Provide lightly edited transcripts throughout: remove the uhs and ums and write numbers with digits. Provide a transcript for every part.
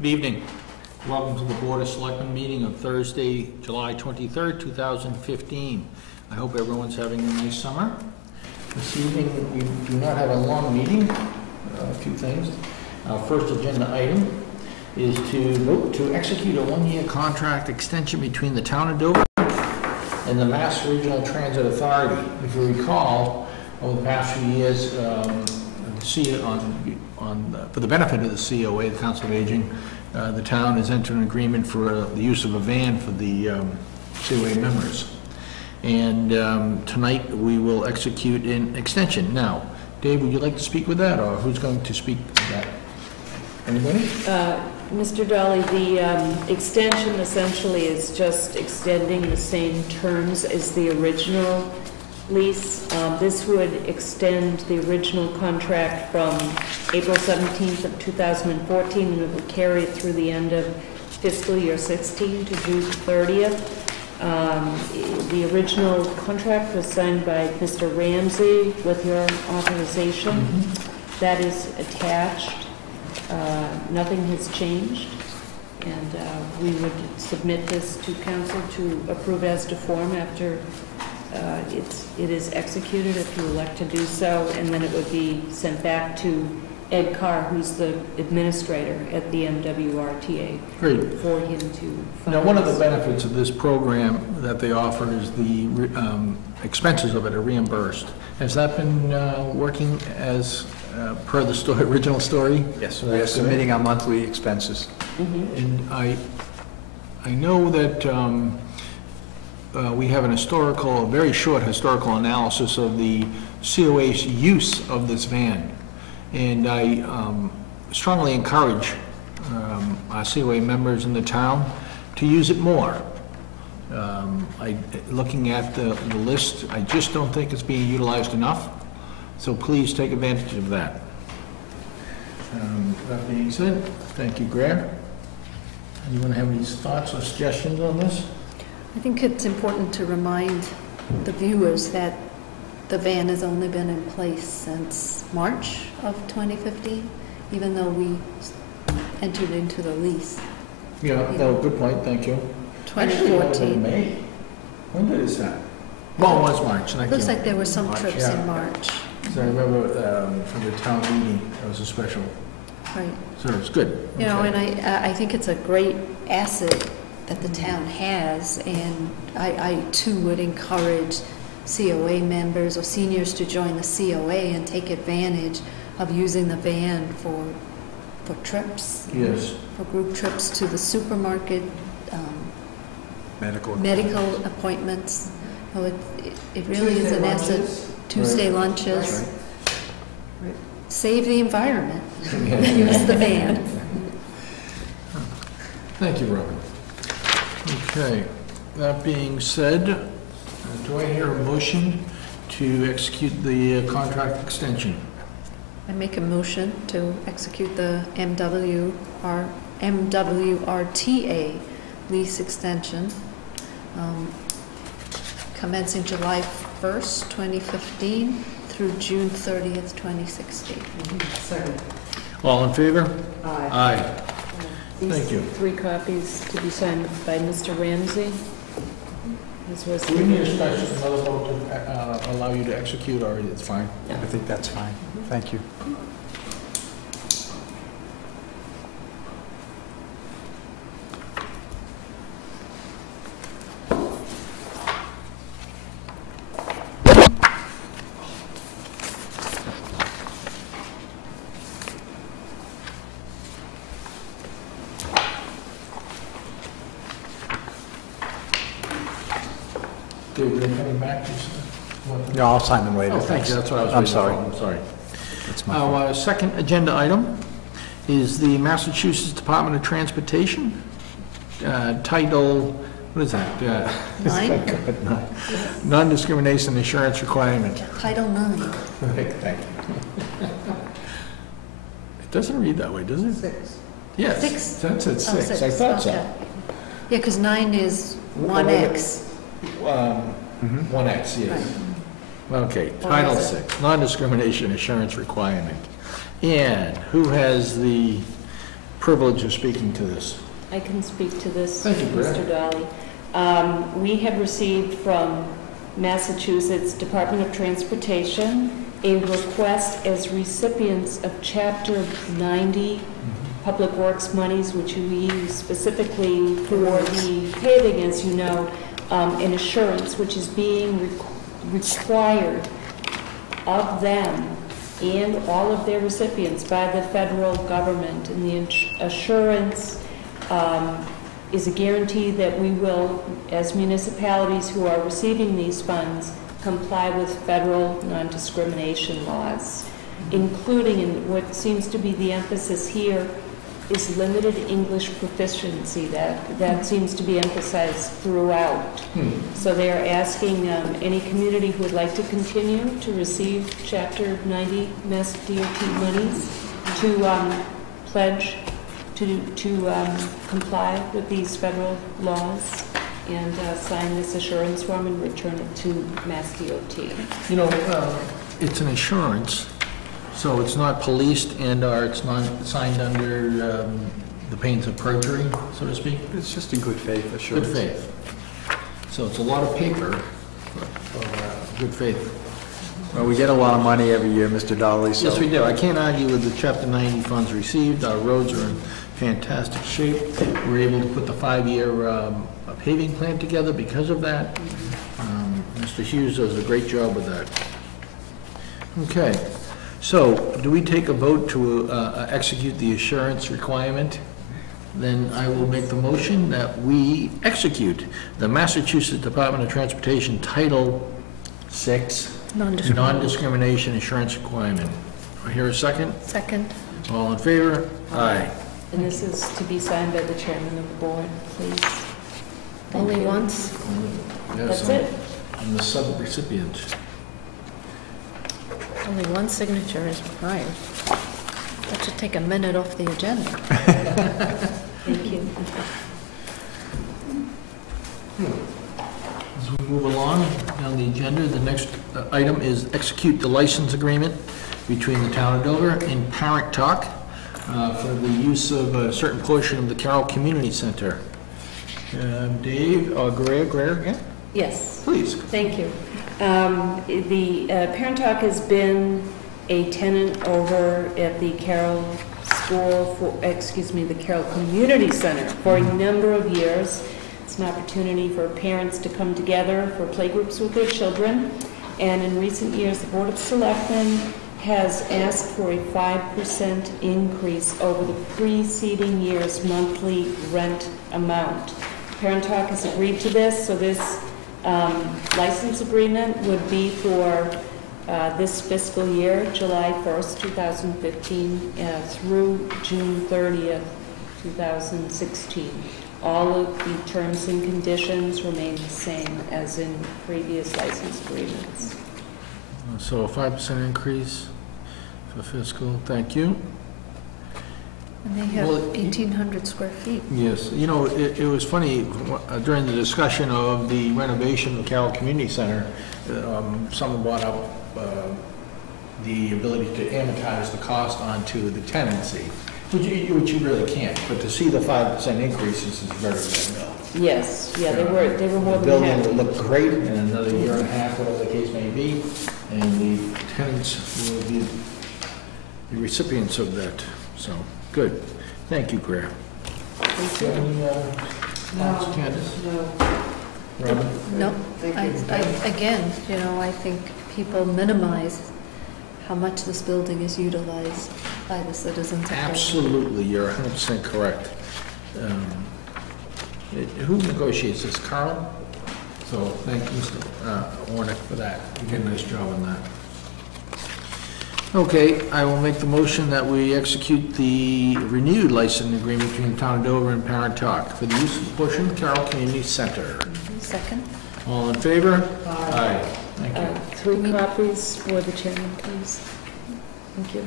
Good evening. Welcome to the Board of Selectmen meeting of Thursday, July 23rd, 2015. I hope everyone's having a nice summer. This evening, we do not have a long meeting. A few things. Our first agenda item is to vote to execute a one-year contract extension between the town of Dover and the Mass Regional Transit Authority. If you recall, over the past few years, for the benefit of the COA, the Council of Aging, the town has entered an agreement for the use of a van for the COA members. And tonight we will execute an extension. Now, Dave, would you like to speak with that, or who's going to speak with that? Anybody? Mr. Dolly, the extension essentially is just extending the same terms as the original lease. This would extend the original contract from April 17th of 2014, and it would carry it through the end of fiscal year 16 to June 30th. The original contract was signed by Mr. Ramsey with your authorization. Mm-hmm. That is attached. Nothing has changed, and we would submit this to council to approve as to form after it is executed, if you elect to do so, and then it would be sent back to Ed Carr, who's the administrator at the MWRTA. Great. For him to finalize. Now, one of the benefits of this program that they offer is the expenses of it are reimbursed. Has that been working as per the original story? Yes, so we are submitting our monthly expenses. Mm-hmm. And I know that we have a very short historical analysis of the COA's use of this van. And I strongly encourage our COA members in the town to use it more. Looking at the list, I just don't think it's being utilized enough. So please take advantage of that. That being said, thank you, Greg. Anyone have any thoughts or suggestions on this? I think it's important to remind the viewers that the van has only been in place since March of 2015, even though we entered into the lease. Yeah, no, good point, thank you. 2014. Actually, May. When did it start? Well, it was March, thank you. Looks like there were some March, trips in March. So I remember from the town meeting, there was a special service. Good. You know, and I think it's a great asset that the town has, and I too would encourage COA members or seniors to join the COA and take advantage of using the van for trips. Yes. For group trips to the supermarket, medical appointments. So it really is an asset. Tuesday lunches. Right. Save the environment. Use the van. Thank you, Robin. Okay, that being said, do I hear a motion to execute the contract extension? I make a motion to execute the MWRTA lease extension commencing July 1st, 2015 through June 30th, 2016. Second. All in favor? Aye. Aye. Thank you. 3 copies to be signed by Mr. Ramsey. Do we need another vote to allow you to execute, or it's fine? I think that's fine. Thank you. David, are they coming back? No, I'll sign them later. Oh, thank you. That's what I was I'm waiting sorry. for. I'm sorry. That's my Our second agenda item is the Massachusetts Department of Transportation Title, what is that? 9? Non-discrimination insurance requirement. Title 9. Okay, thank you. It doesn't read that way, does it? 6. Yes. 6. That's at 6. 6. I thought so. Okay. Yeah, because 9 is 1X. 1X, yes. Right. Okay, Title 6, non-discrimination insurance requirement. And who has the privilege of speaking to this. I can speak to this, Thank you, Brad. Mr. Dolly. We have received from Massachusetts Department of Transportation a request as recipients of Chapter 90 Public Works monies, which we use specifically for the paving, as you know, an assurance which is being required of them and all of their recipients by the federal government. And the assurance is a guarantee that we will, as municipalities who are receiving these funds, comply with federal non-discrimination laws, including, and what seems to be the emphasis here, is limited English proficiency. That seems to be emphasized throughout. So they are asking any community who would like to continue to receive Chapter 90 Mass DOT monies to pledge to comply with these federal laws and sign this assurance form and return it to Mass DOT. You know, it's an assurance, so it's not policed and or it's not signed under the pains of perjury, so to speak. It's just a good faith assurance. Good faith. So it's a lot of paper, but good faith. Well, we get a lot of money every year, Mr. Dolly, so. Yes, we do. I can't argue with the Chapter 90 funds received. Our roads are in fantastic shape. We're able to put the 5-year paving plan together because of that. Mr. Hughes does a great job with that. Okay, so do we take a vote to execute the assurance requirement? Then I will make the motion that we execute the Massachusetts Department of Transportation Title VI non-discrimination assurance requirement. I hear a second? Second. All in favor? Aye. And this is to be signed by the chairman of the board, please. Thank Only you. once? Yes, That's it. I'm the sub-recipient. Only one signature is required. That should take a minute off the agenda. Thank you. As we move along down the agenda, the next item is execute the license agreement between the town of Dover and Parent Talk for the use of a certain portion of the Carroll Community Center. Dave, Greer, yeah? Yes. Please. Thank you. The Parent Talk has been a tenant over at the Carroll the Carroll Community Center for a number of years. It's an opportunity for parents to come together for playgroups with their children. And in recent years, the Board of Selectmen has asked for a 5% increase over the preceding year's monthly rent amount. Parent Talk has agreed to this, so this license agreement would be for this fiscal year, July 1st, 2015, through June 30th, 2016. All of the terms and conditions remain the same as in previous license agreements. So a 5% increase for fiscal, thank you. And they have Well, 1,800 square feet. Yes, you know, it was funny, during the discussion of the renovation of the Carroll Community Center, someone brought up the ability to amortize the cost onto the tenancy, which you really can't, but to see the 5% increases is very good. Yes, yeah, they were more The than building happy. will look great in another year and a half, whatever the case may be, and the tenants will be the recipients of that, so, good. Thank you, Greer. Thank you. Any thoughts, Candace? Robin? No, again, you know, I think people minimize how much this building is utilized by the citizens of Dover. Absolutely, you're 100% correct. Who negotiates this, Carl? So thank you, Mr. Warnick, for that. You did a nice job on that. Okay, I will make the motion that we execute the renewed license agreement between the town of Dover and Parent Talk for the use of the portion of the Carroll Community Center. Second. All in favor? Aye. Thank you. 3 copies for the chairman, please. Thank you.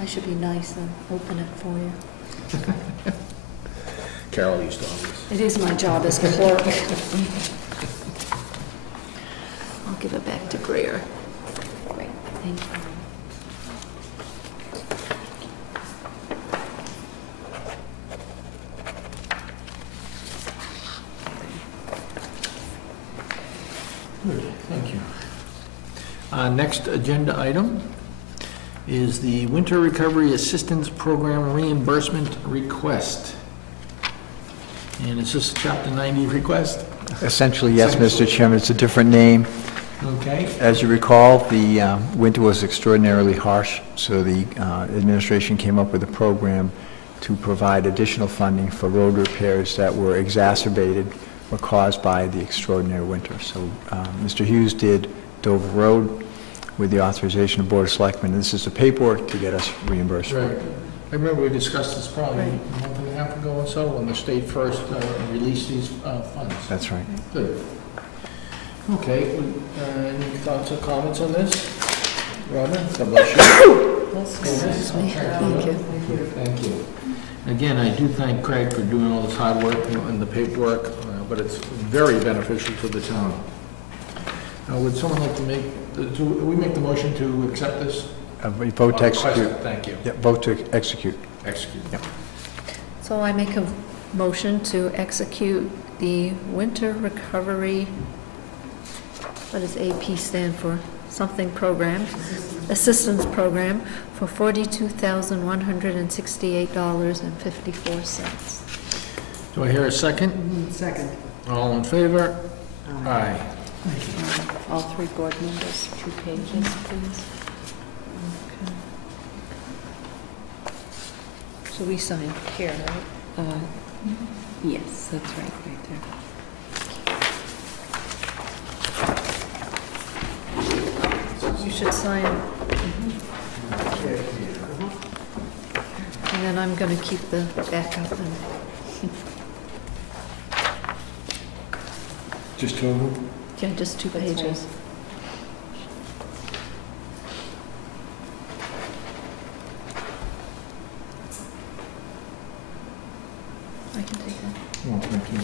I should be nice and open it for you. Carol used to always. It is my job as clerk. I'll give it back to Greer. Great, thank you. Next agenda item is the Winter Recovery Assistance Program reimbursement request. And is this a Chapter 90 request? Essentially, yes, Mr. Chairman, it's a different name. Okay. As you recall, the winter was extraordinarily harsh, so the administration came up with a program to provide additional funding for road repairs that were exacerbated or caused by the extraordinary winter. So Mr. Hughes did Dover Road with the authorization of Board of Selectmen. This is the paperwork to get us reimbursed. Right. I remember we discussed this probably Right. a month and a half ago or so, when the state first released these funds. That's right. Good. Okay, any thoughts or comments on this? Robin? God bless you. Bless me. Thank you. Thank you. Again, I do thank Craig for doing all this hard work and the paperwork, but it's very beneficial to the town. Would someone like to we make the motion to accept this? We vote to execute. Thank you. Yeah, vote to execute. Execute. Yep. So I make a motion to execute the Winter Recovery, what does AP stand for? Something program, assistance program for $42,168.54. Do I hear a second? Second. All in favor? Aye. All three board members, 2 pages, please. So we sign here, right? Yes, that's right there. You should sign, and then I'm going to keep the backup and Just 2 of them? yeah, just 2 pages. I can take that. Oh, thank you.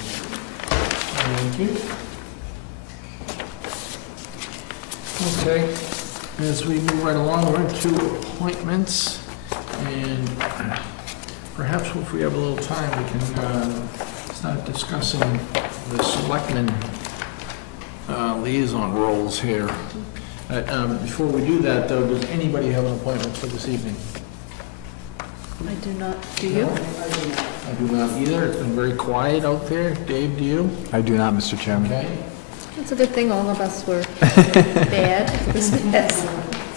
Thank you. Okay, as we move right along, we're into appointments, and perhaps if we have a little time, we can start discussing the selectmen liaison roles here. Before we do that, though, does anybody have an appointment for this evening? I do not, do you? I do not either. It's been very quiet out there. Dave, do you? I do not, Mr. Chairman. Okay. It's a good thing all of us were bad, this mess.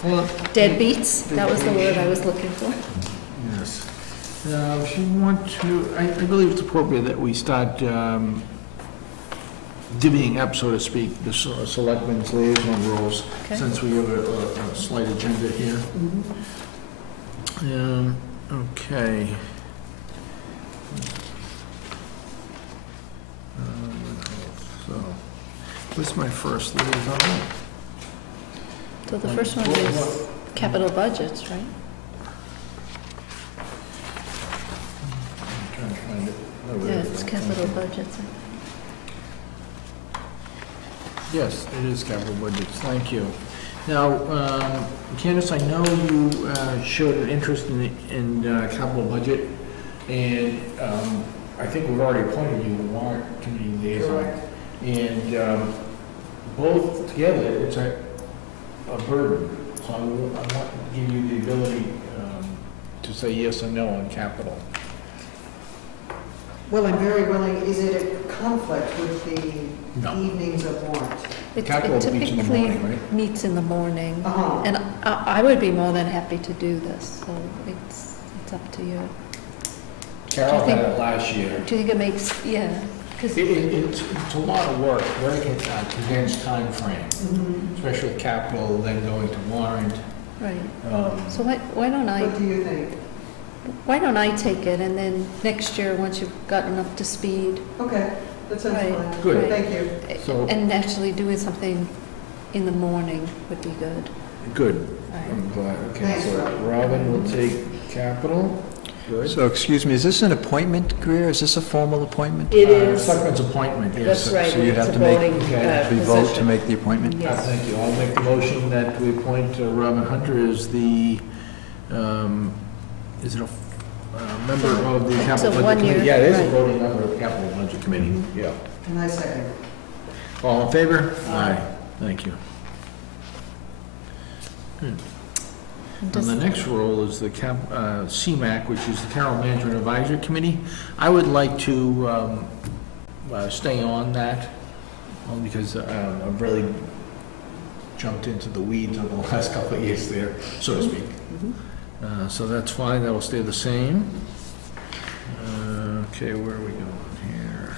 Well, Deadbeats, that was the word I was looking for. yes. If you want to, I believe it's appropriate that we start divvying up, so to speak, the selectmen's liaison roles, Okay. since we have a slight agenda here. Okay. So, what's my first liaison? So the first one is capital budgets, right? I'm trying to find it. Oh, Yeah, there it it's is. capital budgets. Yes, it is capital budgets, thank you. Now, Candace, I know you showed an interest in capital budget, and I think we've already appointed you warrant committee liaison. And both together, it's a burden, so I want to give you the ability to say yes or no on capital. Well, I'm very willing. Is it a conflict with the No. evenings of warrant? It Capital meets in the typically morning, right? meets in the morning. Uh-huh. And I would be more than happy to do this, so it's up to you. Carol think- had it last year. Do you think it makes, yeah, because, It's a lot of work, very condensed time frame, Mhm. especially with capital, then going to warrant. right. Um, So why don't What do you think? I take it, and then next year, once you've gotten up to speed, Okay, that sounds Right. fine. Good. Thank you. So- and actually doing something in the morning would be good. Good, Right. I'm glad. Okay, Thanks, so Rob. Robin will take capital. Good. So, excuse me, is this an appointment, Greer? Is this a formal appointment? It is, Selectmen's appointment, yes. that's right, so you'd it's have a to make- voting Okay. We vote to position. make the appointment? Yes. Thank you. I'll make the motion that we appoint Robin Hunter as the, is it a member of the It's a capital budget one-year, committee? Yeah, it is a right. voting member of the capital budget committee, yeah. And I second. All in favor? Aye. Thank you. And the next role is the CMAC, which is the Carroll Management Advisory Committee. I would like to stay on that, only because I've really jumped into the weeds over the last couple of years there, so to speak. So that's fine, that will stay the same. Okay, where are we going here?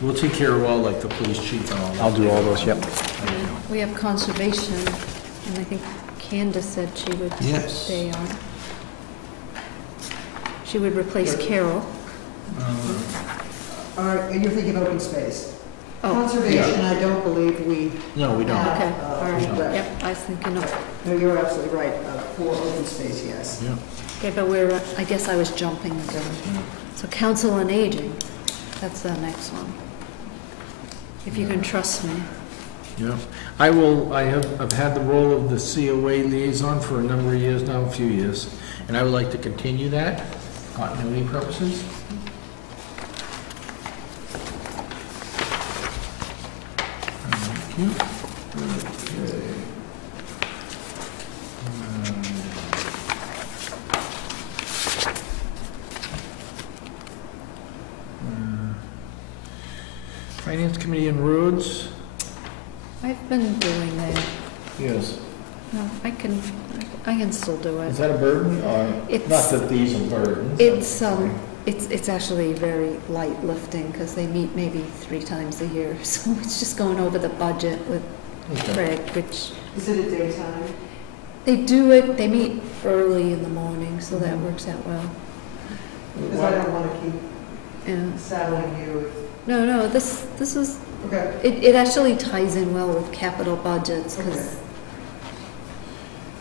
We'll take care of all, like, the police chief and all that. I'll do all those, yep. We have conservation, and I think Candace said she would Yes. stay on. She would replace Carol. All right, you're thinking of open space. Oh, Conservation, I don't believe we. No, we don't. okay, all right, Right. yep, I was thinking of, No, you're absolutely right, for open space, yes. Yeah. okay, but I guess I was jumping the gun. So council on aging, that's the next one. If you can trust me. Yeah, I've had the role of the COA liaison for a number of years now, a few years, and I would like to continue that, continuity purposes. Thank you. Okay. Finance Committee and Roads. I've been doing that. Yes. No, I can still do Is it. that a burden, or, It's- not that these are burdens? It's actually very light lifting, because they meet maybe 3 times a year, so it's just going over the budget with Okay. Craig, which, Is it a daytime? they meet early in the morning, so that works out well. Because I don't want to keep Yeah. saddling you with, No, this is, okay. it actually ties in well with capital budgets, because Okay.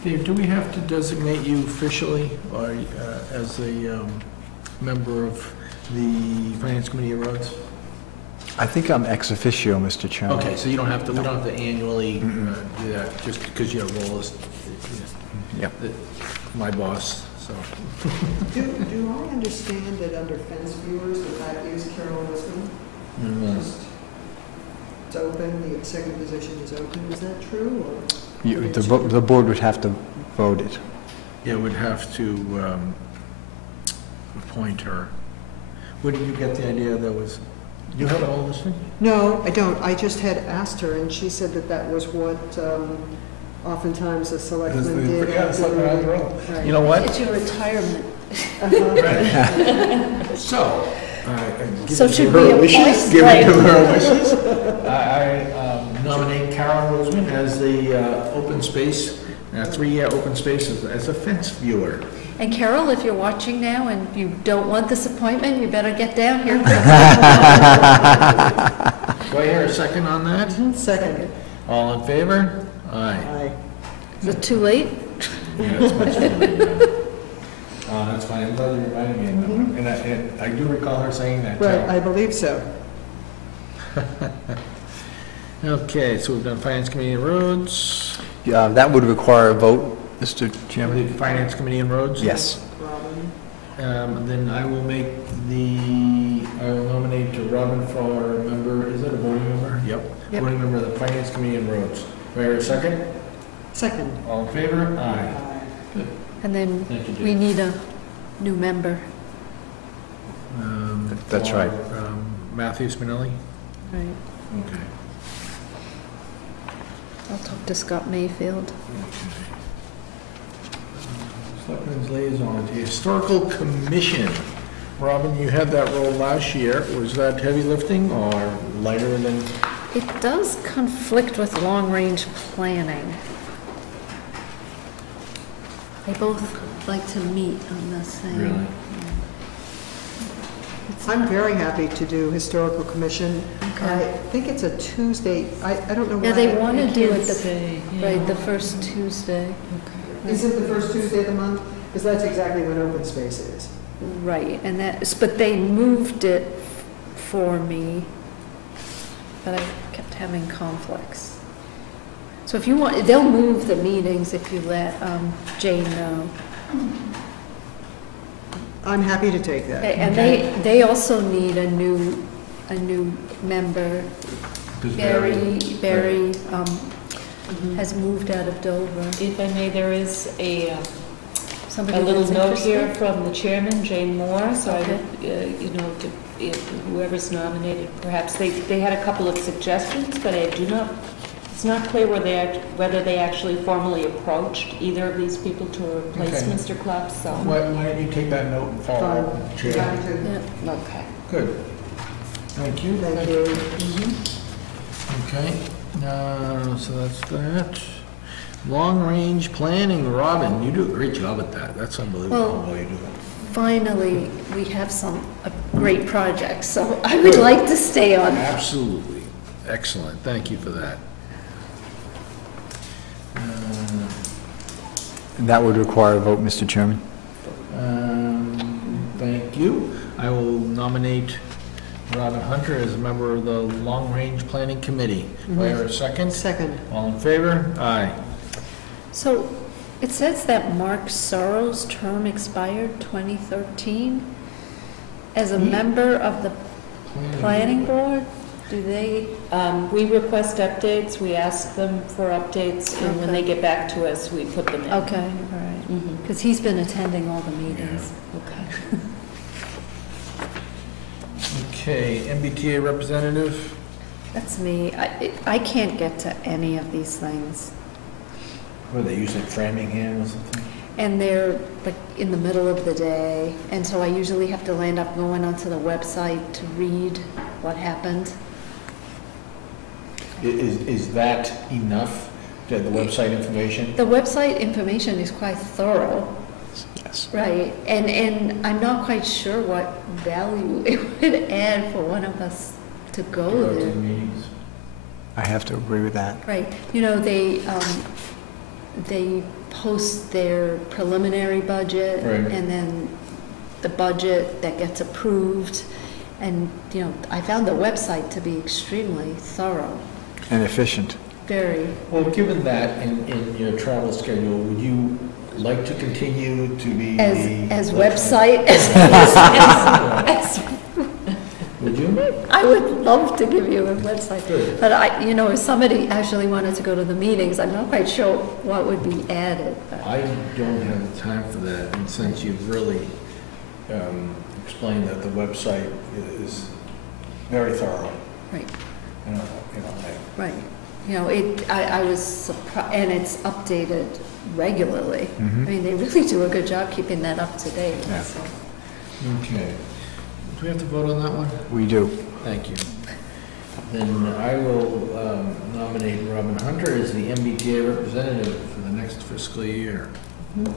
Dave, do we have to designate you officially, or as a member of the Finance Committee of Roads? I think I'm ex officio, Mr. Chairman. Okay, so you don't have to, we don't have to annually do that, just because your role is Yep. my boss, so. Do I understand that under fence viewers, that is Carol Lisbon? Just, it's open, the second position is open, is that true, or? The board would have to vote it. Yeah, we'd have to appoint her. Where did you get the idea that was, you have it all listed? No, I don't. I just had asked her, and she said that that was what oftentimes the selectmen did. Right. You know what? it's your retirement. So, So should her we wishes, appoint, give it to like- her wishes. I nominate Carol Roseman as the open space, 3-year open space as a fence viewer. And Carol, if you're watching now and you don't want this appointment, you better get down here. Do I hear a second on that? Second. All in favor? Aye. Aye. Is it too late? Yeah, it's much better. Oh, that's fine, I'm glad you reminded me of that. And I do recall her saying that, too. Right, I believe so. Okay, so we've done Finance Committee and Roads. That would require a vote, Mr. Chairman? The Finance Committee and Roads? Yes. Robin? Then I will nominate Robin for a member, is it a voting member? Yep. Yep. Voting member of the Finance Committee and Roads. Do I hear a second? Second. All in favor? Aye. And then Thank you, we Dave. need a new member, That's for, right. Matthew Spinelli? right? Okay. I'll talk to Scott Mayfield. Selectmen's Liaison to Historical Commission. Robin, you had that role last year. Was that heavy lifting or lighter than? It does conflict with long-range planning. They both like to meet on this thing. Really? I'm very happy to do Historical Commission. I Okay. think it's a Tuesday, I don't know why. Yeah, they want to do Can't it the, say, yeah. right, the first Tuesday. Is it the first Tuesday of the month? Because that's exactly when open space is. Right, and but they moved it for me, but I kept having conflicts. So if you want, they'll move the meetings if you let Jane know. I'm happy to take that. And they also need a new member. Barry, has moved out of Dover. If I may, there is a Somebody little that's note here interested? from the chairman, Jane Moore, so I Okay. would, whoever's nominated, perhaps, they had a couple of suggestions, but it's not clear whether they actually formally approached either of these people to replace Okay. Mr. Clapp, so. Why don't you take that note and follow up, Chair? Trying to- Yeah. Okay. Good. Thank you. Thank you. Okay, so that's that. Long-range planning, Robin, you do a great job at that. That's unbelievable Well- how you do it. Finally, we have a great project, so I would like to stay on. Absolutely. Excellent. Thank you for that. And that would require a vote, Mr. Chairman. Thank you. I will nominate Robin Hunter as a member of the Long Range Planning Committee. Do I hear a second? Second. All in favor? Aye. So it says that Mark Sorrow's term expired 2013. As a member of the planning board, do they, We request updates, we ask them for updates, and when they get back to us, we put them in. okay, all right. Mhm. Because he's been attending all the meetings. Okay. Okay, MBTA representative? That's me. I can't get to any of these things. What, they use like Framingham or something? And they're like in the middle of the day, and so I usually have to land up going onto the website to read what happened. Is that enough, the website information? The website information is quite thorough, Yes. right? And I'm not quite sure what value it would add for one of us to go Go to the there. meetings? I have to agree with that. Right, you know, they post their preliminary budget, Right. and then the budget that gets approved, and, you know, I found the website to be extremely thorough, And efficient. very. Well, given that in your travel schedule, would you like to continue to be the... As website, as Would you? I would love to give you a website. Good. But you know, if somebody actually wanted to go to the meetings, I'm not quite sure what would be added. But I don't have the time for that, and since you've really explained that the website is very thorough, Right, right. You know, I was surprised, and it's updated regularly. I mean, they really do a good job keeping that up to date. Yeah. So. Okay. Do we have to vote on that one? We do. Thank you. Then I will nominate Robin Hunter as the MBTA representative for the next fiscal year.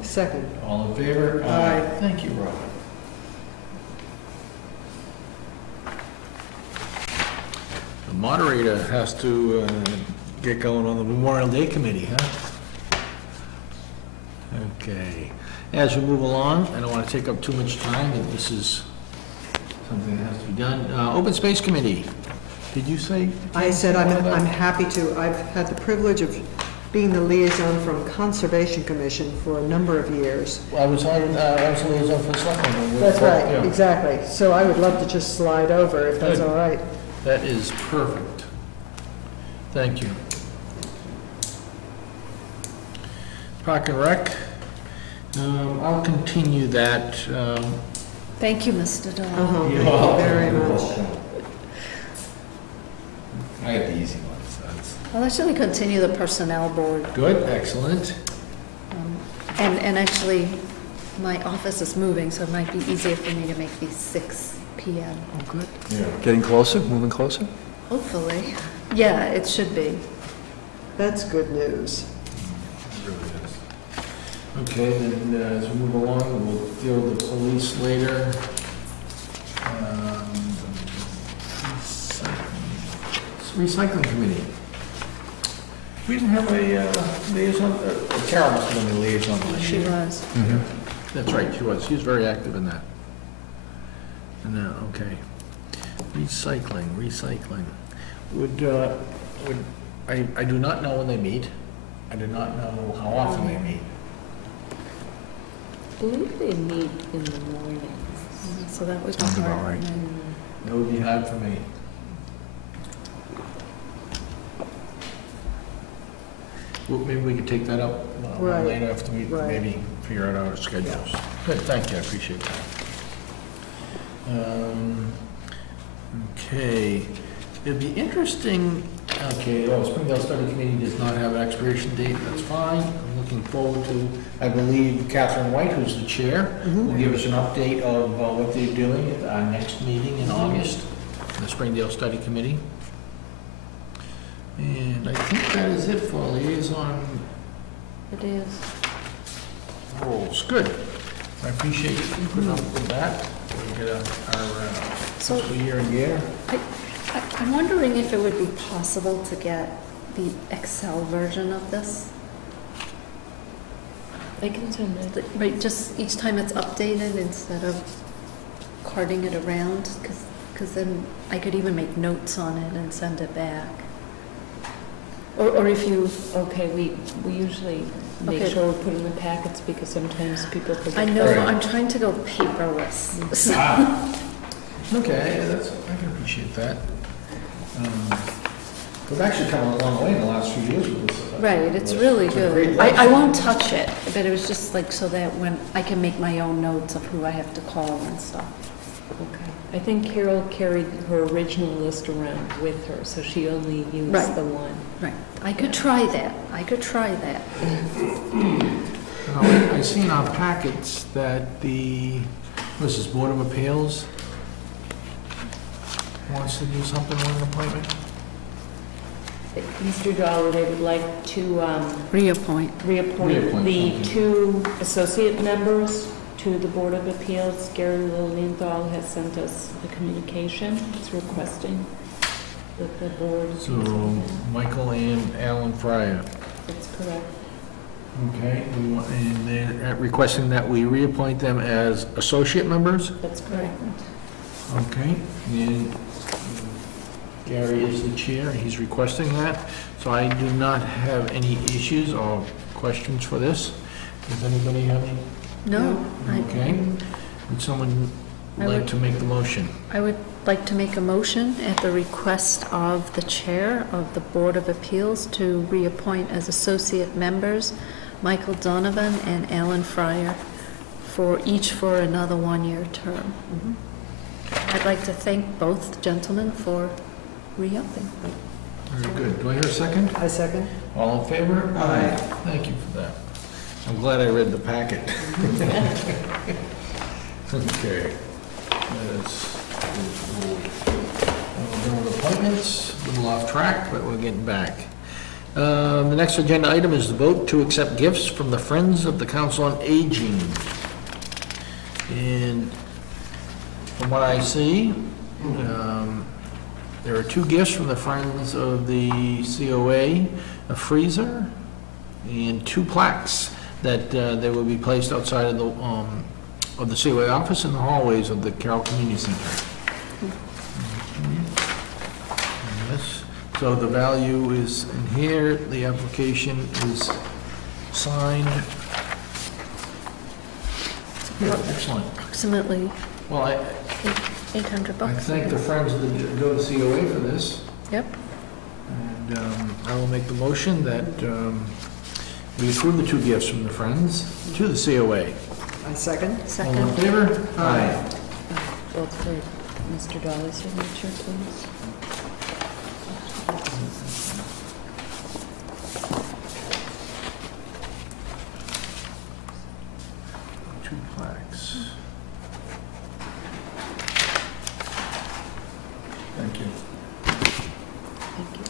Second. All in favor? Aye. Thank you, Robin. The moderator has to get going on the Memorial Day Committee, huh? Okay. As we move along, I don't want to take up too much time, but this is something that has to be done. Open Space Committee, did you say? I said I'm happy to. I've had the privilege of being the liaison from Conservation Commission for a number of years. I was liaison for the selectmen. That's right, Yeah. exactly. So I would love to just slide over, if that's Good. all right. That is perfect. Thank you. Park and Rec, I'll continue that. Thank you, Mr. Dahl. Thank you very much. I got the easy ones. I'll actually continue the Personnel Board. Good, excellent. And actually, my office is moving, so it might be easier for me to make these 6 p.m. Oh, good. Yeah. Getting closer, moving closer? Hopefully. Yeah, it should be. That's good news. Okay, then as we move along, we'll deal with the police later. Recycling Committee. We didn't have a liaison, Carol must have been the liaison last She year. was. That's right, she was. She was very active in that. And, okay. Recycling. I do not know when they meet. I do not know how often they meet. I believe they meet in the morning. So that was Sounds about right. That would be hard for me. Well, maybe we could take that up Right. later after we Right. maybe figure out our schedules. Good, thank you, I appreciate that. Okay, it'd be interesting, okay, Springdale Study Committee does not have an expiration date, that's fine. I'm looking forward to, I believe Catherine White, who's the chair, will give us an update of what they're doing at our next meeting in August, the Springdale Study Committee. And I think that is it for liaison It is. roles. Good. I appreciate you putting up with that. We get our So- fiscal year and year. I'm wondering if it would be possible to get the Excel version of this? I can send it. Right, just each time it's updated instead of carting it around, because then I could even make notes on it and send it back. Or if you, okay, we usually make Okay. sure we put in the packets because sometimes people forget. I know, Right. I'm trying to go paperless. Okay, I can appreciate that. We've actually come a long way in the last few years with this. Right, it's really It's a great good. I website. won't touch it, but it was just like so that when I can make my own notes of who I have to call and stuff. Okay. I think Carol carried her original list around with her, so she only used Right. the one. Right, I could try that, I see in our packets that the, what's this, Board of Appeals wants to do something with an appointment? Mr. Dollar, they would like to Reappoint. reappoint Reappoint, the okay. 2 associate members to the Board of Appeals. Gary Lilienthal has sent us the communication. It's requesting that the board. So, Michael and Alan Fryer. That's correct. Okay, and they're requesting that we reappoint them as associate members? That's correct. Okay, and Gary is the chair, and he's requesting that. So I do not have any issues or questions for this. Does anybody have any? No, Okay. Would someone I like would- to make the motion? I would like to make a motion at the request of the chair of the Board of Appeals to reappoint as associate members Michael Donovan and Alan Fryer for another one-year term. I'd like to thank both gentlemen for re-upping. Very good. Do I hear a second? I second. All in favor? Aye. Thank you for that. I'm glad I read the packet. Okay. We're doing appointments, a little off track, but we're getting back. The next agenda item is the vote to accept gifts from the Friends of the Council on Aging. And from what I see, there are 2 gifts from the Friends of the COA, a freezer and 2 plaques that they will be placed outside of the COA office in the hallways of the Carroll Community Center. Yes. So the value is in here, the application is signed. Excellent. Approximately Well, I 800 bucks. thank the Friends that go to COA for this. Yep. And I will make the motion that we approve the 2 gifts from the Friends to the COA. I second. All in Second. favor? Aye. Both for Mr. Dollar's signature, please. Two plaques. Thank you. Thank you.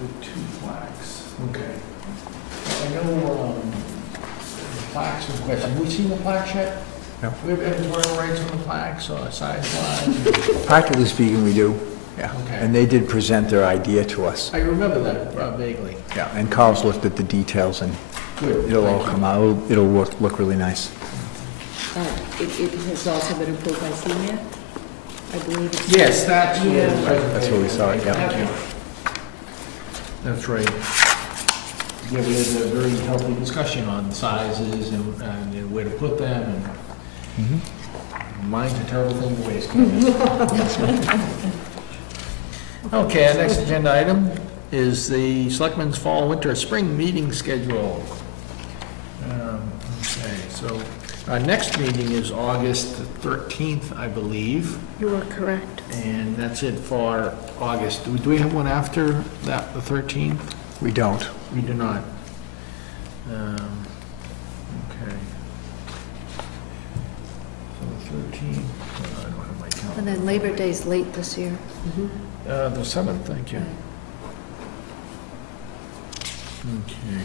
The 2 plaques, okay. I know the plaques in question, have we seen the plaques yet? No. Do we have editorial rights on the plaques or size lines? Practically speaking, we do, yeah. Okay. And they did present their idea to us. I remember that vaguely. Yeah, and Carl's looked at the details, and Good. it'll all Thank you. come out, it'll look really nice. It has also been approved by senior, I believe. It's- Yes, that's where the Yeah. presentation. That's where we saw it, yeah. Thank you. That's right. Yeah, we had a very healthy discussion on sizes and where to put them, and Mhm. mine's a terrible thing to waste. Okay, our next agenda item is the Selectmen's Fall, Winter, Spring meeting schedule. Okay, so our next meeting is August 13th, I believe, You are correct. and that's it for August. Do we have one after that, the 13th? We don't. We do not. Okay. So the 13th, I don't have my calendar. And then Labor Day's late this year. The 7th, thank you. Okay.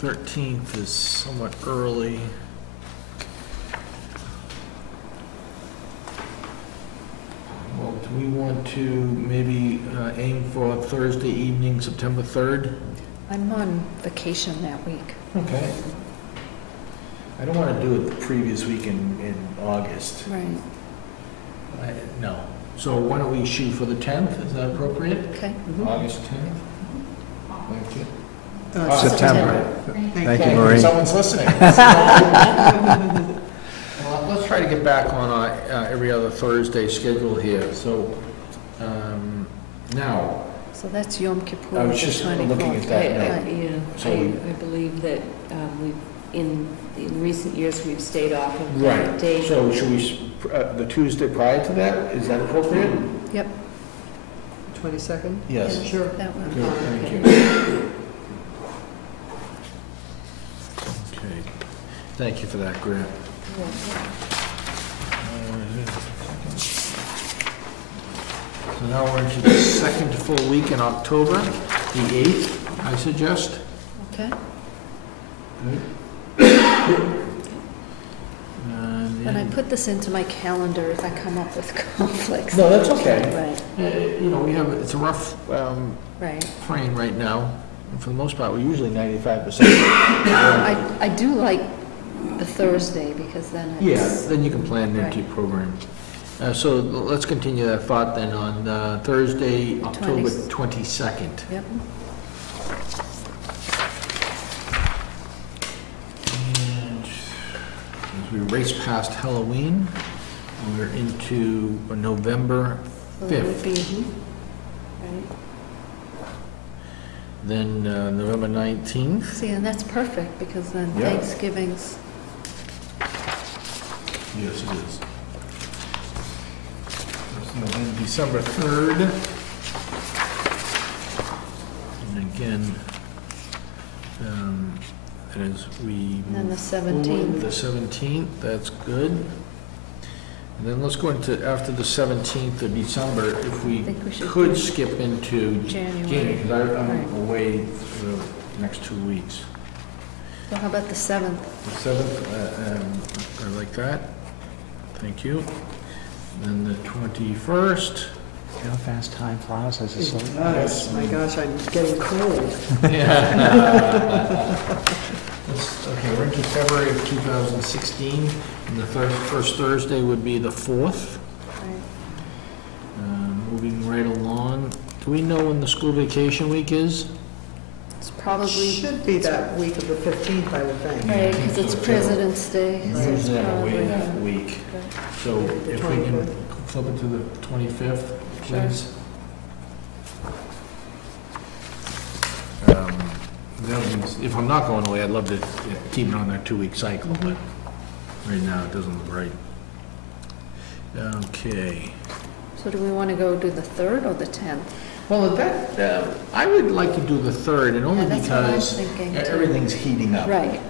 The 13th is somewhat early. Well, do we want to maybe aim for Thursday evening, September 3rd? I'm on vacation that week. Okay. I don't want to do it the previous week in August. Right. No. So why don't we shoot for the 10th? Is that appropriate? Okay. August 10th? Thank you. September. Thank you, you. Marie. Someone's listening. Well, let's try to get back on our every other Thursday schedule here. So now, So that's Yom Kippur. I was just looking at that note. Yeah, So I believe that in recent years, we've stayed off of right. that date. So should we, the Tuesday prior to that, is that appropriate? Yep. 22nd? Yes. Sure. That one. Good, thank you. Okay. Thank you for that, Grant. So now we're into the second full week in October, the 8th, I suggest. Okay. And And I put this into my calendar if I come up with conflicts. No, that's okay. Right, You know, it's a rough right. frame right now. And for the most part, we're usually 95%. I do like the Thursday because then Yeah, it's. then you can plan into your Right. program. So let's continue that thought then on Thursday, October 22nd. Yep. And as we race past Halloween, we're into November So that would 5th. be, right. Then November 19th. See, and that's perfect because then Yeah. Thanksgiving's, Yes, it is. So then December 3rd. And again, as we and then the move forward, 17th. the 17th, that's good. And then let's go into, after the 17th of December, if we think we should could do skip into January. because I'm Right. away for the next 2 weeks. So how about the 7th? The 7th, I like that. Thank you. Then the 21st. You know how fast time flies as a It soldier? does. My gosh, I'm getting cold. Yeah. Okay, we're into February of 2016, and the first Thursday would be the 4th. Right. Moving right along. Do we know when the school vacation week is? It's probably, Should be that week of the 15th, I would think. right, because it's President's Day. so it's Usually I'm away probably- that week. So The if we can 25th. flip it to the 25th, please. If I'm not going away, I'd love to keep it on that 2-week cycle, but right now it doesn't look right. Okay. So do we want to go to the 3rd or the 10th? Well, I would like to do the 3rd, and only Yeah, that's what I was because thinking, too. everything's heating up. Right.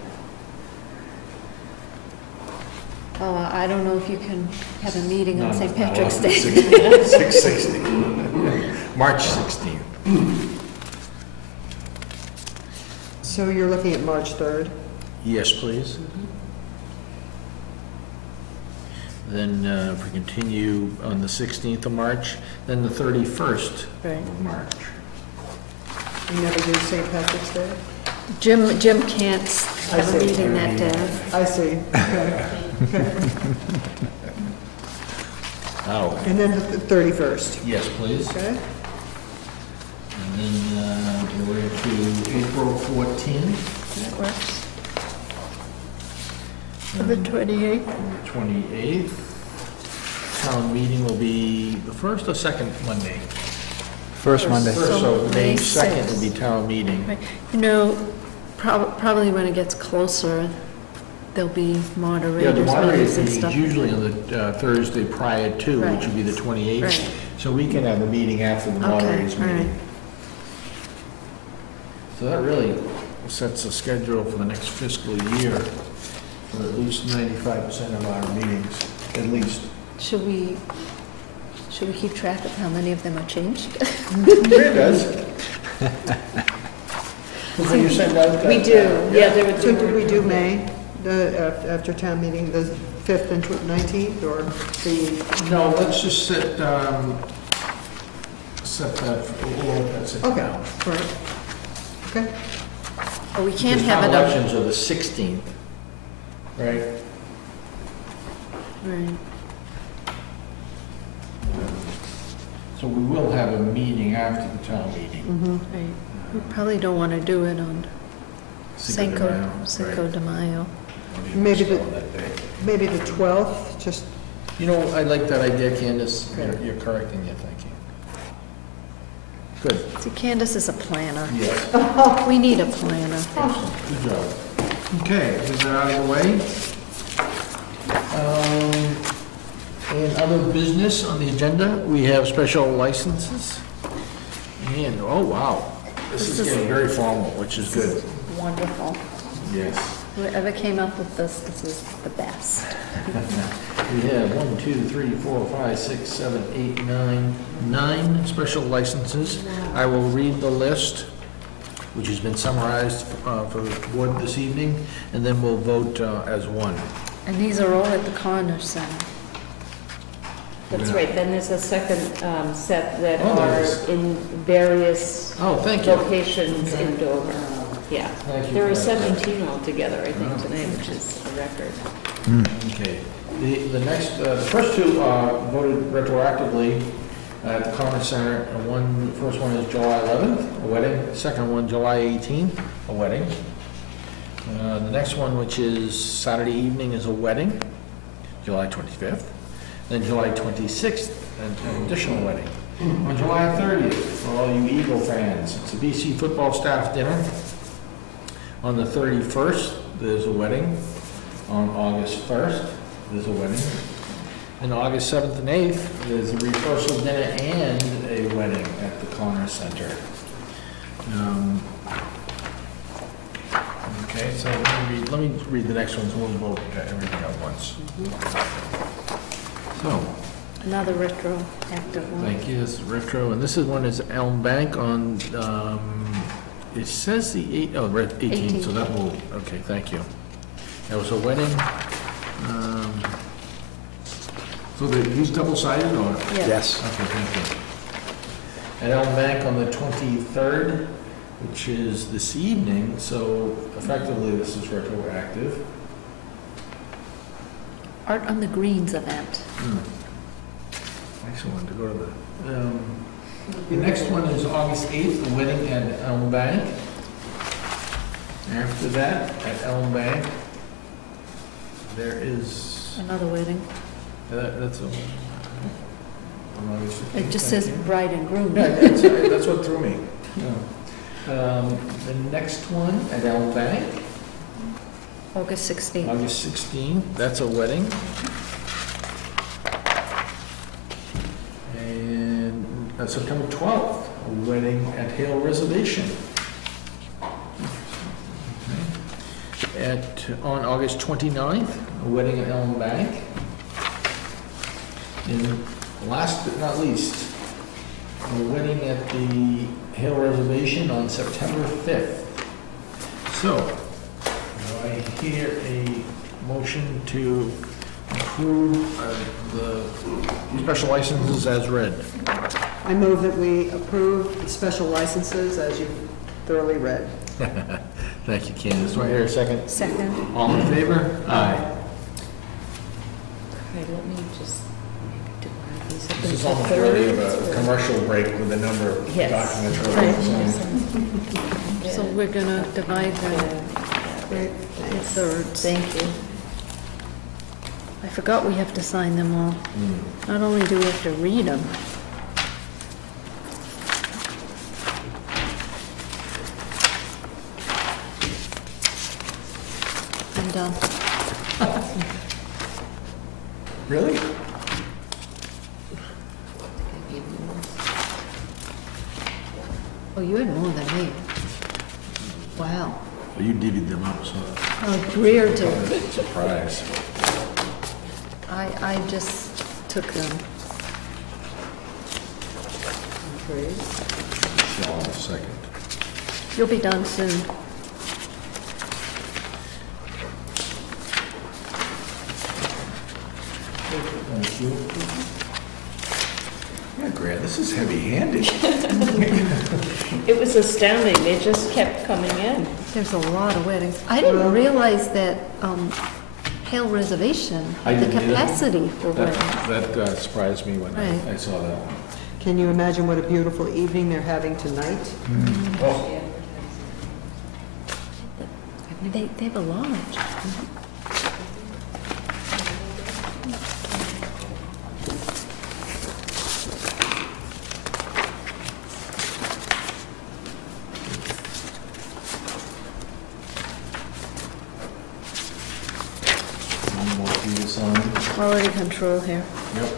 I don't know if you can have a meeting on St. Patrick's Day. 6/60. March 16th. So you're looking at March 3rd? Yes, please. Then if we continue on the 16th of March, then the 31st Right. of March. You never do St. Patrick's Day? Jim can't have a see. meeting that day. I see. Okay. Oh, And then the 31st, yes, please. okay? And then we're into April 14th, That works. and 28th. 28th. town meeting will be the first or second Monday? First Monday. First, so May May 2nd will 6th. be town meeting. Right. You know, probably when it gets closer, there'll be Yeah, the moderators moderator meetings and meeting is stuff. usually on the Thursday prior to, which would be the 28th. Right. So we can have the meeting after the Okay, moderators all right. meeting. So that really sets a schedule for the next fiscal year for at least 95% of our meetings, at least. Should we keep track of how many of them are changed? It does. So you send out that, We do, yeah, there were So two. did we do May, after town meeting, the 5th and 19th, or the, No, let's just set that, we'll let that sit okay, down. all right. Okay, But we can't Because have town it up. elections are the 16th, right? Right. So we will have a meeting after the town meeting. Right. We probably don't want to do it on Cinco de Mayo, Cinco de Mayo. right. Maybe the- On that day. maybe the 12th, just, You know, I like that idea, Candace. You're correcting it, thank you. Good, See, Candace is a planner. yes, We need a planner. good job. Okay, is that out of the way? And other business on the agenda, we have special licenses. And, oh, wow, this is getting very formal, which is good. Wonderful. Yes. Whoever came up with this is the best. We have 1, 2, 3, 4, 5, 6, 7, 8, 9 special licenses. I will read the list, which has been summarized for the board this evening, and then we'll vote as one. And these are all at the Connor Center. That's right, then there's a second set that Oh, there are is. in various Oh, thank you. locations in Dover. Yeah, Thank you there for are that. 17 altogether, I think, Oh. tonight, which is a record. Okay. The next, the first two are voted retroactively at the Commerce Center. The first one is July 11th, a wedding. Second one, July 18th, a wedding. The next one, which is Saturday evening, is a wedding, July 25th. Then July 26th, an additional wedding. On July 30th, for all you Eagle fans, it's a BC football staff dinner. On the 31st, there's a wedding. On August 1st, there's a wedding. And August 7th and 8th, there's a rehearsal dinner and a wedding at the Connor Center. Okay, so let me read the next ones, we'll vote everything at once. So, Another retroactive one. thank you, this is retro, and this is one is Elm Bank on, it says the 18th, so that will, okay, thank you. That was a wedding. So these double-sided or? Yeah. Yes. Okay, thank you. At Elm Bank on the 23rd, which is this evening, so effectively this is retroactive. Art on the Greens event. Excellent, to go to the next one is August 8th, the wedding at Elm Bank. After that, at Elm Bank, there is, Another wedding. that's a. It just says bride and groom. Yeah, that's what threw me. Yeah. The next one at Elm Bank, August 16th. August 16th, that's a wedding. And September 12th, a wedding at Hale Reservation. Okay. On August 29th, a wedding at Elm Bank. And last but not least, a wedding at the Hale Reservation on September 5th. So, do I hear a motion to approve the special licenses as read? I move that we approve the special licenses as you thoroughly read. Thank you, Candace. Do I hear a second? Second. All in favor? Aye. Okay, let me just divide these up This is into almost ready of thirds. a commercial break with a number of Yes. documents. Right. Right. So we're gonna divide them Yeah. Great, in thanks. thirds. Thank you. I forgot we have to sign them all. Not only do we have to read them. I'm done. Really? Oh, you had more than me. Wow. Well, you divvied them up, so. Oh, Greer did. Surprise. I just took them. Okay. Hold on a second. You'll be done soon. Thank you. Yeah, Grant, this is heavy-handed. It was astounding, they just kept coming in. There's a lot of weddings. I didn't realize that Hale Reservation I had the didn't either. capacity for weddings. That surprised me when Right. I saw that one. Can you imagine what a beautiful evening they're having tonight? Oh, They have a lodge. one more for you to sign. Quality control here. Yep,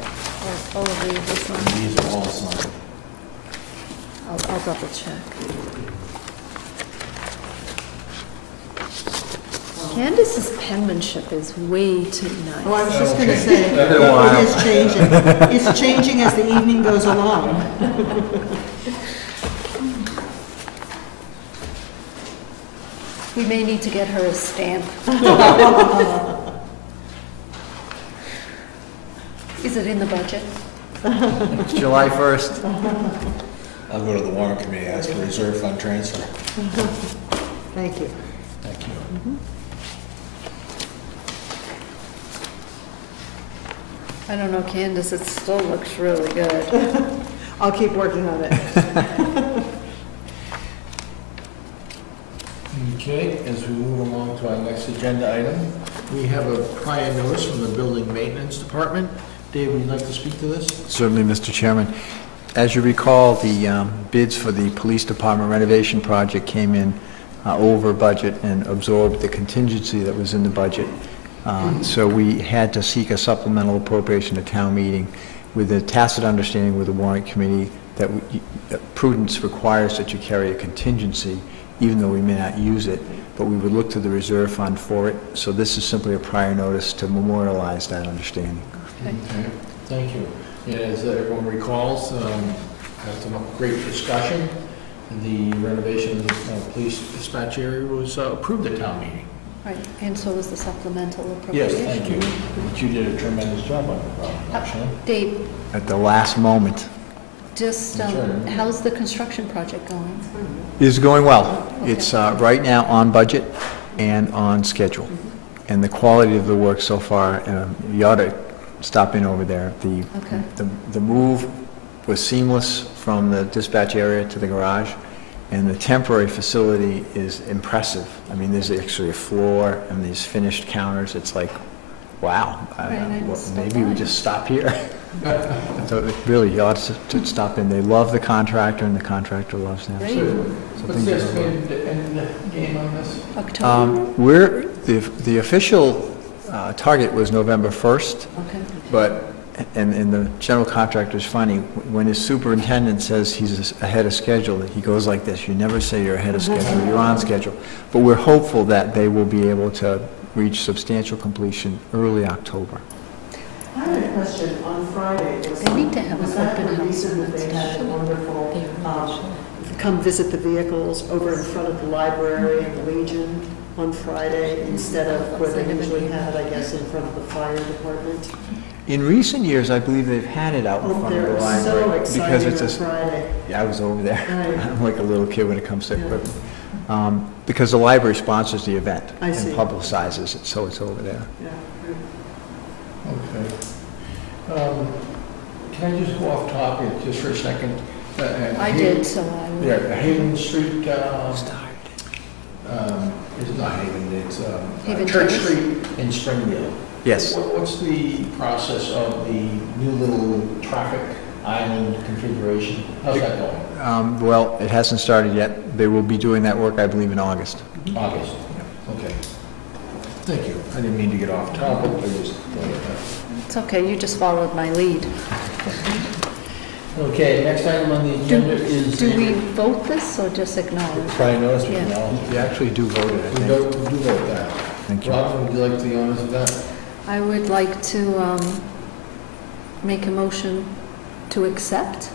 All of these are and signed. these are all signed. I'll double check. Candace's penmanship is way too nice. Oh, I was just gonna Okay. say, It's been a while. it is changing. It's changing as the evening goes along. We may need to get her a stamp. Is it in the budget? It's July 1st. I'll go to the warrant committee, ask for reserve fund transfer. Thank you. Thank you. I don't know, Candace, it still looks really good. I'll keep working on it. Okay, as we move along to our next agenda item, we have a prior notice from the Building Maintenance Department. Dave, would you like to speak to this? Certainly, Mr. Chairman. As you recall, the bids for the police department renovation project came in over budget and absorbed the contingency that was in the budget. So we had to seek a supplemental appropriation at town meeting with a tacit understanding with the warrant committee that prudence requires that you carry a contingency, even though we may not use it, but we would look to the reserve fund for it. So this is simply a prior notice to memorialize that understanding. Okay, thank you. Yeah, as everyone recalls, had some great discussion. The renovation of the police dispatch area was approved at town meeting. Right, and so was the supplemental Yes, appropriation. thank you. But you did a tremendous job on it, actually. Dave, At the last moment. just, Sure. how's the construction project going? It is going well. It's right now on budget and on schedule. And the quality of the work so far, you ought to stop in over there. Okay. The move was seamless from the dispatch area to the garage, and the temporary facility is impressive. I mean, there's actually a floor and these finished counters. It's like, wow, maybe we just stop here. So it really, you ought to stop in. They love the contractor, and the contractor loves them. Great. So, So what's things this are going end game on this? October? The official target was November 1st, Okay. but, and the general contractor's funny, when his superintendent says he's ahead of schedule, he goes like this: you never say you're ahead of schedule, you're on schedule. But we're hopeful that they will be able to reach substantial completion early October. I had a question on Friday. They need to have Was an that open the house reason on that that they had a station? wonderful, They come visit the vehicles over in front of the library and the Legion on Friday instead of where they usually have it, I guess, in front of the fire department? In recent years, I believe they've had it out in Oh, front of they're the so library. Because exciting it's on a, Friday. yeah, I was over there. Right. I'm like a little kid when it comes to Yeah. equipment. Because the library sponsors the event I and see. publicizes it, so it's over there. Yeah. Okay. Can I just go off topic just for a second? I did, so I will. Yeah, Haven Street, it's not Haven, it's Haven Church Terrace? Street in Springfield. Yes. What's the process of the new little traffic island configuration? How's that going? Well, it hasn't started yet. They will be doing that work, I believe, in August. August? Okay. Thank you. I didn't mean to get off topic, I just... It's okay, you just followed my lead. Okay, next item on the agenda is... Do we vote this or just acknowledge? Probably notice we Yeah. acknowledge. We actually do vote it, I We think. do vote that. Thank you. Robin, would you like the honors of that? I would like to make a motion to accept.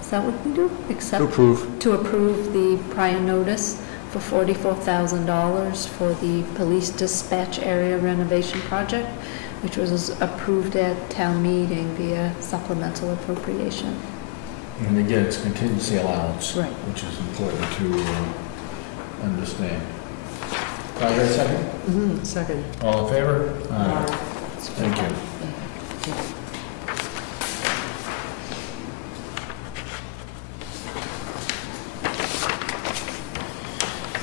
Is that what we do? To Accept, approve. to approve the prior notice for $44,000 for the police dispatch area renovation project, which was approved at town meeting via supplemental appropriation. And again, it's contingency allowance. Right. Which is important to understand. Do I hear a second? Mm-hmm, second. All in favor? Aye. Thank you.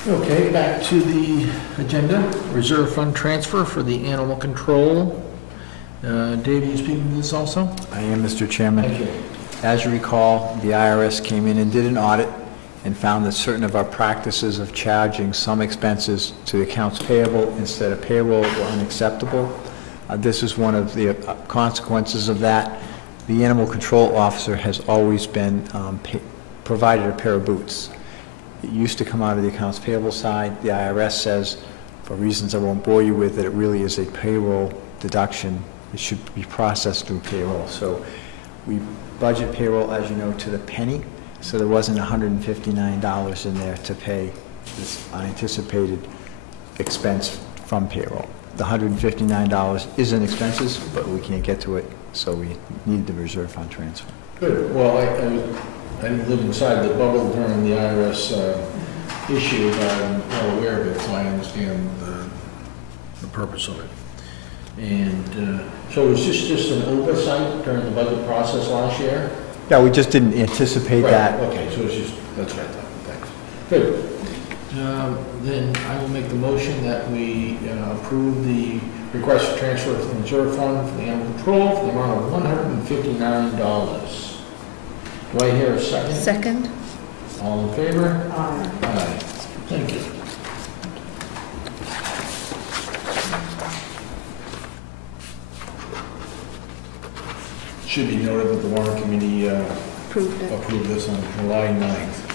Okay, back to the agenda. Reserve fund transfer for the animal control. Dave, are you speaking to this also? I am, Mr. Chairman. Thank you. As you recall, the IRS came in and did an audit and found that certain of our practices of charging some expenses to the accounts payable instead of payroll were unacceptable. This is one of the consequences of that. The animal control officer has always been provided a pair of boots. It used to come out of the accounts payable side. The IRS says, for reasons I won't bore you with, that it really is a payroll deduction. It should be processed through payroll. So we budget payroll, as you know, to the penny. So there wasn't $159 in there to pay this unanticipated expense from payroll. The $159 is in expenses, but we can't get to it, so we need the reserve fund transfer. Good. Well, I didn't live inside the bubble during the IRS issue, but I'm well aware of it, so I understand the purpose of it. And so was this just an oversight during the budget process last year? Yeah, we just didn't anticipate Right, that. okay, so it's just, that's right, thanks. Good. Then I will make the motion that we approve the request for transfer from the reserve fund for the animal control for the amount of $159. Do I hear a second? Second? All in favor? Aye. Thank you. Should be noted that the warrant committee Approved it. approved this on July 9th.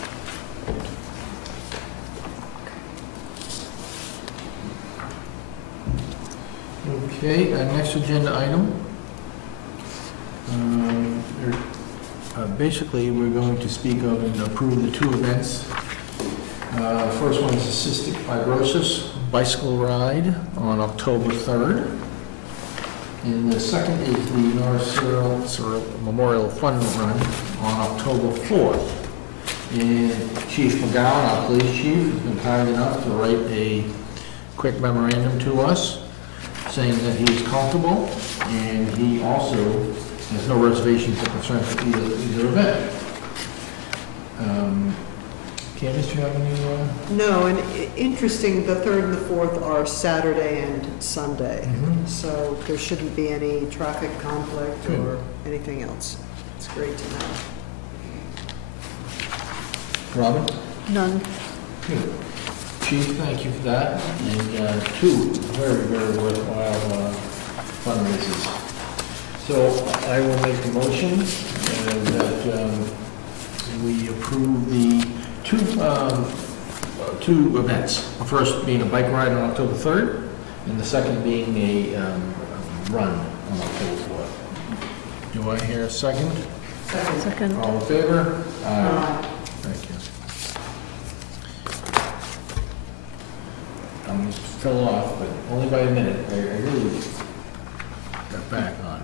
Okay, next agenda item. Basically, we're going to speak of and approve the two events. First one is cystic fibrosis bicycle ride on October 3rd. And the second is the North Cyril Memorial Fund Run on October 4th. And Chief McGowan, our police chief, has been kind enough to write a quick memorandum to us saying that he is comfortable and he also has no reservations or concerns with either event. Candace, do you have any? No, and interesting, the 3rd and the 4th are Saturday and Sunday. Mhm. So there shouldn't be any traffic conflict or anything else. It's great to know. Robin? None. Good. Chief, thank you for that. And two very, very worthwhile fundraisers. So I will make the motion that we approve the two events. The first being a bike ride on October 3rd, and the second being a run on October 4th. Do I hear a second? Second. All in favor? Aye. Thank you. I almost fell off, but only by a minute. I really got back on.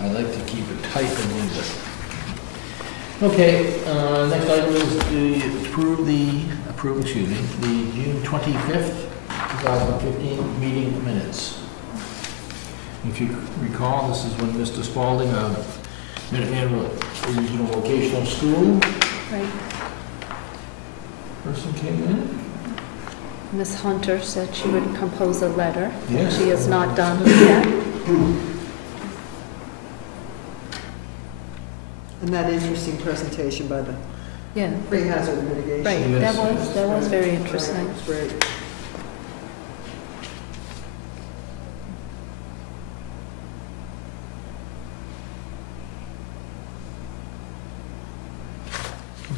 I like to keep it tight and lean. Okay, next item is to approve the June 25th, 2015 meeting minutes. If you recall, this is when Mr. Spalding, Minuteman Regional Vocational School Right. person came in. Ms. Hunter said she would compose a letter. Yes. She has not done yet. And that interesting presentation by the Yeah, pre-hazard mitigation. right, Yes. that was very interesting. Right, that's great.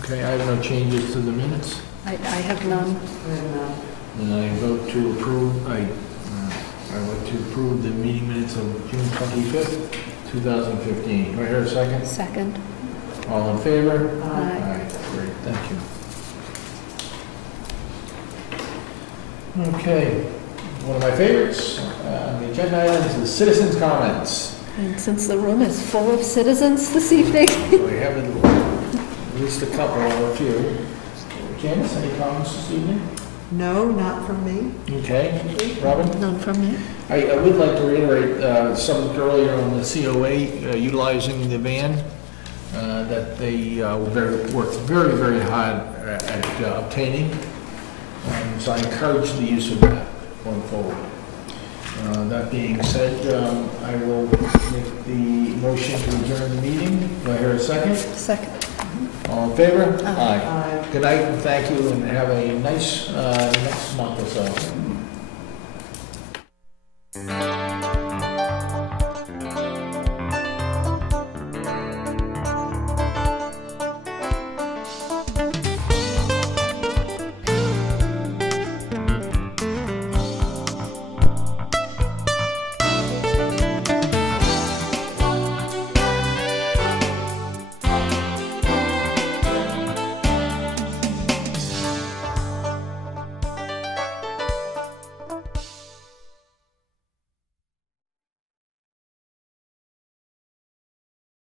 Okay, I have no changes to the minutes. I have none. And, And I vote to approve, I vote to approve the meeting minutes of June 25th, 2015. Do I hear a second? Second. All in favor? Aye. Great, thank you. Okay, one of my favorites on the agenda items is citizens' comments. And since the room is full of citizens this evening, We have at least a couple or a few. Janice, any comments this evening? no, not from me. Okay, Robin? none from me. I would like to reiterate something earlier on the COA utilizing the van, that they worked very, very hard at obtaining. So I encourage the use of that going forward. That being said, I will make the motion to adjourn the meeting. Do I hear a second? Second. All in favor? Aye. Aye. Good night, and thank you, and have a nice next month or so.